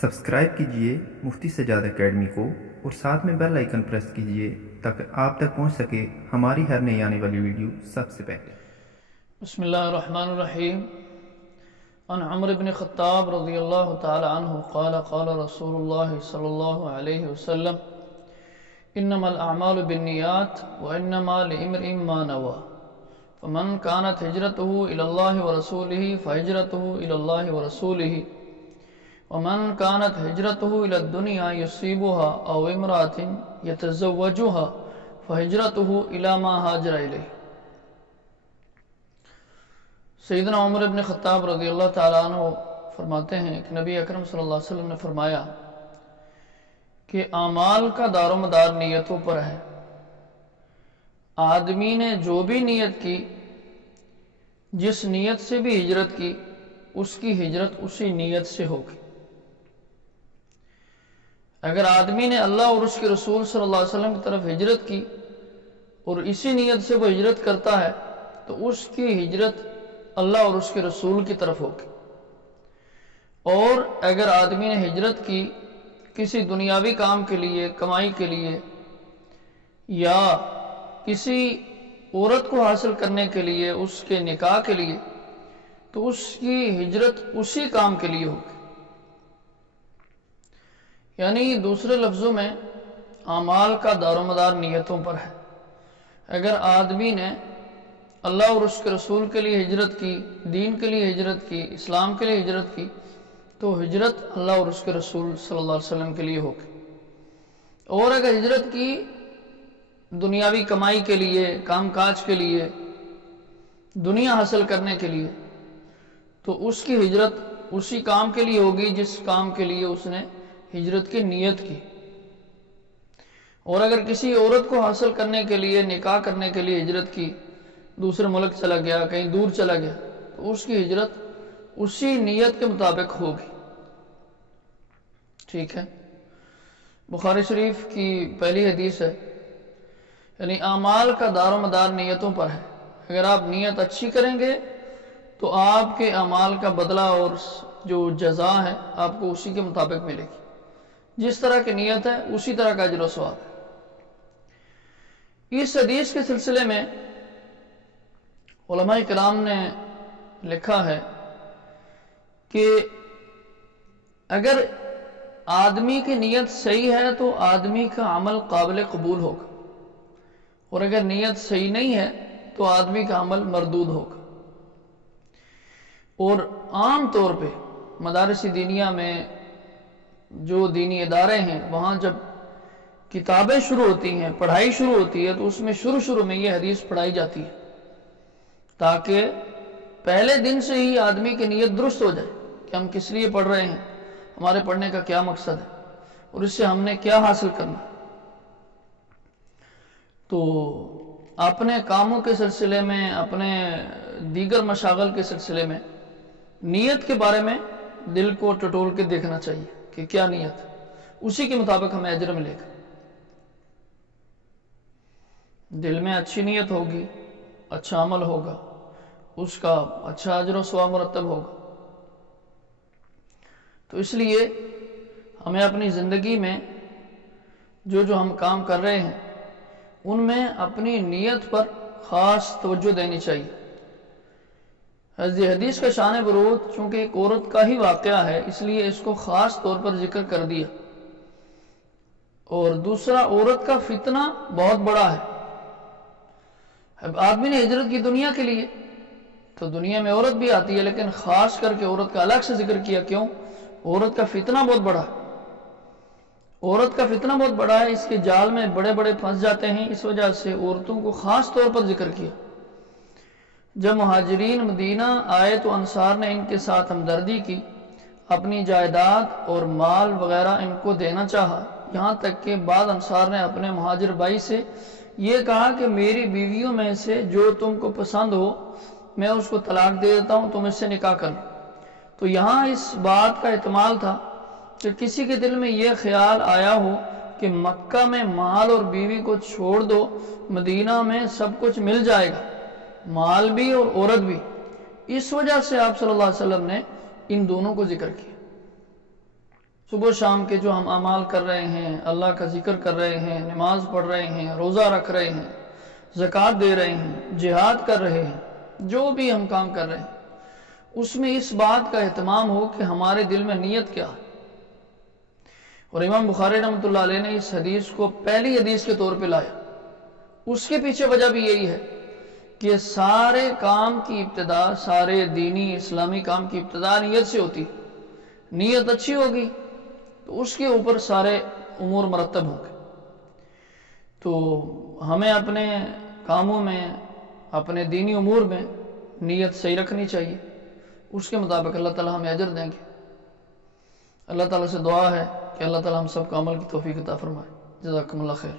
Subscribe کیجیے مفتی Sajjad academy کو اور ساتھ میں بیل آئیکن پریس کیجیے تاکہ آپ تک پہنچ سکے ہماری ہر نئی آنے والی ویڈیو سب سے پہلے۔ بسم اللہ الرحمن الرحیم۔ عن عمر بن خطاب رضی اللہ تعالی عنہ قال قال رسول اللہ صلی اللہ علیہ وسلم انما الاعمال بالنیات وانما لامرئ ما نوى فمن كانت هجرته الى الله ورسوله فهجرته الى الله ورسوله ومن كانت هجرته الى الدنيا يصيبها او امرأة يتزوجها فهجرته الى ما هاجر اليه۔ سیدنا عمر بن خطاب رضی اللہ تعالیٰ عنہ فرماتے ہیں کہ نبی اکرم صلی اللہ علیہ وسلم نے فرمایا کہ اعمال کا دار و مدار نیتوں پر ہے۔ آدمی نے جو بھی نیت کی، جس نیت سے بھی ہجرت کی، اس کی ہجرت اسی نیت سے ہوگی۔ اگر آدمی نے اللہ اور اس کے رسول صلی اللہ علیہ وسلم کی طرف ہجرت کی اور اسی نیت سے وہ ہجرت کرتا ہے تو اس کی ہجرت اللہ اور اس کے رسول کی طرف ہوگی۔ اور اگر آدمی نے ہجرت کی کسی دنیاوی کام کے لیے، کمائی کے لیے، یا کسی عورت کو حاصل کرنے کے لیے، اس کے نکاح کے لیے، تو اس کی ہجرت اسی کام کے لیے ہوگی۔ یعنی دوسرے لفظوں میں اعمال کا دار و مدار نیتوں پر ہے۔ اگر آدمی نے اللہ اور اس کے رسول کے لیے ہجرت کی، دین کے لیے ہجرت کی، اسلام کے لیے ہجرت کی، تو ہجرت اللہ اور اس کے رسول صلی اللہ علیہ وسلم کے لیے ہوگی۔ اور اگر ہجرت کی دنیاوی کمائی کے لیے، کام کاج کے لیے، دنیا حاصل کرنے کے لیے، تو اس کی ہجرت اسی کام کے لیے ہوگی جس کام کے لیے اس نے ہجرت کی نیت کی۔ اور اگر کسی عورت کو حاصل کرنے کے لیے، نکاح کرنے کے لیے ہجرت کی، دوسرے ملک چلا گیا، کہیں دور چلا گیا، تو اس کی ہجرت اسی نیت کے مطابق ہوگی۔ ٹھیک ہے، بخاری شریف کی پہلی حدیث ہے، یعنی اعمال کا دار و مدار نیتوں پر ہے۔ اگر آپ نیت اچھی کریں گے تو آپ کے اعمال کا بدلہ اور جو جزا ہے آپ کو اسی کے مطابق ملے گی۔ جس طرح کی نیت ہے اسی طرح کا اجر و ثواب ہے۔ اس حدیث کے سلسلے میں علماء کرام نے لکھا ہے کہ اگر آدمی کی نیت صحیح ہے تو آدمی کا عمل قابل قبول ہوگا، اور اگر نیت صحیح نہیں ہے تو آدمی کا عمل مردود ہوگا۔ اور عام طور پہ مدارس دینیہ میں جو دینی ادارے ہیں، وہاں جب کتابیں شروع ہوتی ہیں، پڑھائی شروع ہوتی ہے، تو اس میں شروع میں یہ حدیث پڑھائی جاتی ہے تاکہ پہلے دن سے ہی آدمی کی نیت درست ہو جائے کہ ہم کس لیے پڑھ رہے ہیں، ہمارے پڑھنے کا کیا مقصد ہے، اور اس سے ہم نے کیا حاصل کرنا۔ تو اپنے کاموں کے سلسلے میں، اپنے دیگر مشاغل کے سلسلے میں نیت کے بارے میں دل کو ٹٹول کے دیکھنا چاہیے کہ کیا نیت ہے، اسی کے مطابق ہمیں اجر ملے گا۔ دل میں اچھی نیت ہوگی، اچھا عمل ہوگا، اس کا اچھا اجر و ثواب مرتب ہوگا۔ تو اس لیے ہمیں اپنی زندگی میں جو ہم کام کر رہے ہیں ان میں اپنی نیت پر خاص توجہ دینی چاہیے۔ حدیث کا شان برود چونکہ ایک عورت کا ہی واقعہ ہے، اس لیے اس کو خاص طور پر ذکر کر دیا۔ اور دوسرا، عورت کا فتنہ بہت بڑا ہے۔ اب آدمی نے ہجرت کی دنیا کے لیے، تو دنیا میں عورت بھی آتی ہے، لیکن خاص کر کے عورت کا الگ سے ذکر کیا۔ کیوں؟ عورت کا فتنہ بہت بڑا ہے۔ عورت کا فتنہ بہت بڑا ہے، اس کے جال میں بڑے پھنس جاتے ہیں، اس وجہ سے عورتوں کو خاص طور پر ذکر کیا۔ جب مہاجرین مدینہ آئے تو انصار نے ان کے ساتھ ہمدردی کی، اپنی جائیداد اور مال وغیرہ ان کو دینا چاہا، یہاں تک کہ بعض انصار نے اپنے مہاجر بھائی سے یہ کہا کہ میری بیویوں میں سے جو تم کو پسند ہو میں اس کو طلاق دے دیتا ہوں، تم اس سے نکاح کر لو۔ تو یہاں اس بات کا احتمال تھا کہ کسی کے دل میں یہ خیال آیا ہو کہ مکہ میں مال اور بیوی کو چھوڑ دو، مدینہ میں سب کچھ مل جائے گا، مال بھی اور عورت بھی۔ اس وجہ سے آپ صلی اللہ علیہ وسلم نے ان دونوں کو ذکر کیا۔ صبح شام کے جو ہم اعمال کر رہے ہیں، اللہ کا ذکر کر رہے ہیں، نماز پڑھ رہے ہیں، روزہ رکھ رہے ہیں، زکوٰۃ دے رہے ہیں، جہاد کر رہے ہیں، جو بھی ہم کام کر رہے ہیں، اس میں اس بات کا اہتمام ہو کہ ہمارے دل میں نیت کیا ہے۔ اور امام بخاری رحمۃ اللہ علیہ نے اس حدیث کو پہلی حدیث کے طور پہ لایا۔ اس کے پیچھے وجہ بھی یہی ہے کہ سارے کام کی ابتدا، سارے دینی اسلامی کام کی ابتدا نیت سے ہوتی۔ نیت اچھی ہوگی تو اس کے اوپر سارے امور مرتب ہوں گے۔ تو ہمیں اپنے کاموں میں، اپنے دینی امور میں نیت صحیح رکھنی چاہیے، اس کے مطابق اللہ تعالیٰ ہمیں اجر دیں گے۔ اللہ تعالیٰ سے دعا ہے کہ اللہ تعالیٰ ہم سب کو عمل کی توفیق عطا فرمائے۔ جزاکم اللہ خیر۔